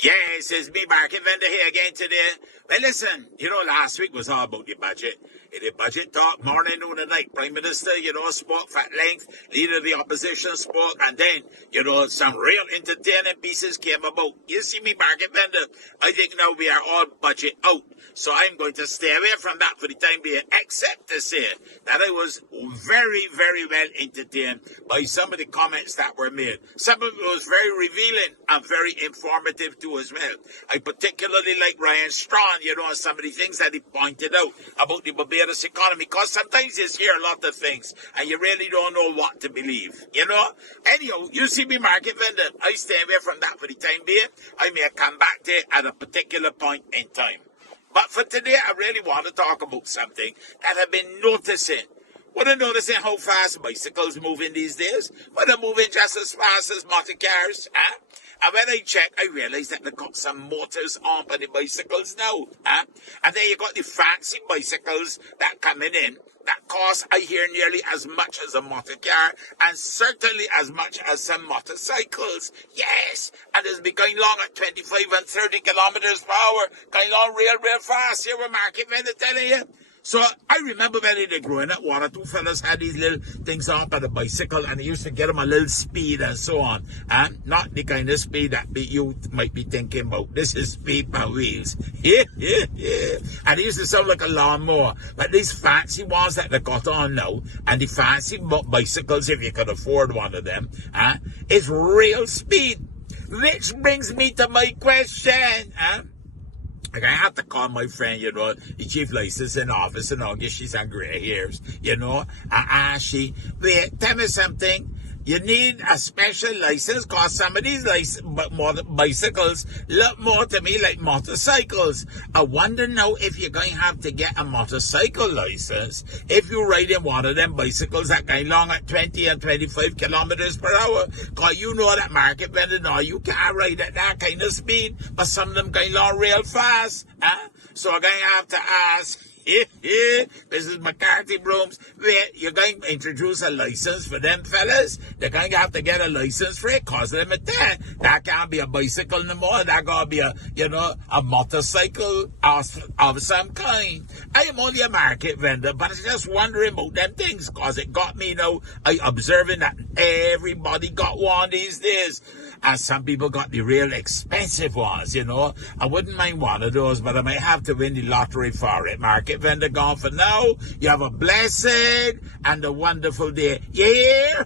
Yes, it's me, Market Vendor here again today. Well, listen, last week was all about the budget. In the budget talk, morning, noon, and night, Prime Minister, spoke at length, Leader of the Opposition spoke, and then, some real entertaining pieces came about. You see me, Market Vendor, I think now we are all budget out. So I'm going to stay away from that for the time being, except to say that I was very, very well entertained by some of the comments that were made. Some of it was very revealing and very informative too as well. I particularly like Ryan Strawn, some of the things that he pointed out about the Barbados economy, because sometimes you hear a lot of things and you really don't know what to believe, Anyhow, you see me, Market Vendor, I stay away from that for the time being. I may come back to it at a particular point in time. But for today, I really want to talk about something that I've been noticing. What I'm noticing how fast bicycles moving these days. Well, they're moving just as fast as motor cars. And when I check, I realize that they've got some motors on for the bicycles now. And then you got the fancy bicycles that coming in that cost, I hear, nearly as much as a motor car, and certainly as much as some motorcycles. Yes, and it's been going long at 25 and 30 kilometers per hour, going on real fast. Here we're Market Vendor telling you. So I remember when they were growing up, one or two fellas had these little things on for the bicycle, and they used to get them a little speed and so on. And not the kind of speed that you might be thinking about. This is speed by wheels. And it used to sound like a lawnmower. But these fancy ones that they got on now, and the fancy bicycles, if you could afford one of them, it's real speed. Which brings me to my question. I have to call my friend, the chief licensing officer, and I'll get she's on gray hairs, and ask she, wait, tell me something. You need a special license, because some of these bicycles look more to me like motorcycles. I wonder now if you're going to have to get a motorcycle license if you ride in one of them bicycles that go along at 20 and 25 kilometers per hour. Because you know that Market Vendor now, you can't ride at that kind of speed, but some of them go along real fast. So I'm going to have to ask, Mrs. McCarthy Brooms, wait, you're going to introduce a license for them fellas? They're going to have to get a license for it, cause them at that. That can't be a bicycle no more. That got to be a motorcycle of some kind. I am only a Market Vendor, but I'm just wondering about them things, cause it got me, I observing that everybody got one these days. And some people got the real expensive ones, I wouldn't mind one of those, but I might have to win the lottery for it. Market Vendor gone for now. You have a blessed and a wonderful day. Yeah.